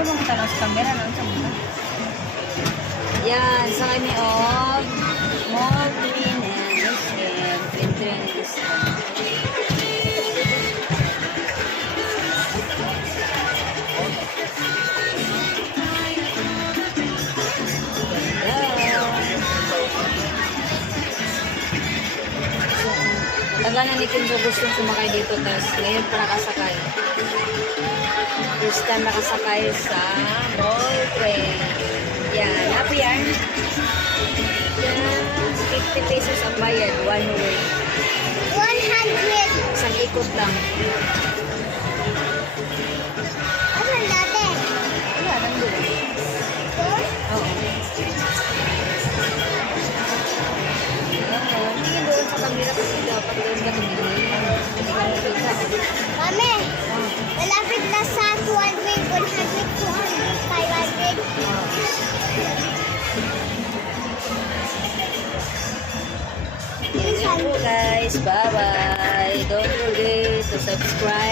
ba mga tanong sa camera na sa mga? Yan, sa kami of mall clean and clean this. Tagal na ni Kinzo gustong sumakay dito, tapos ngayon pa nakasakay. First time nakasakay sa mall train. Yan, happy yan. Yan, 50 pesos ang bayad, one way. 100. Isang ikot lang. Ano dati? Wala, nandun. Oo. Hindi doon sa kamera kasi dapat doon ka tumingin. Hindi ka makita. Mami, malapit na sa 200, 100, 200, 500. Yan po guys. Bye-bye. Don't forget to subscribe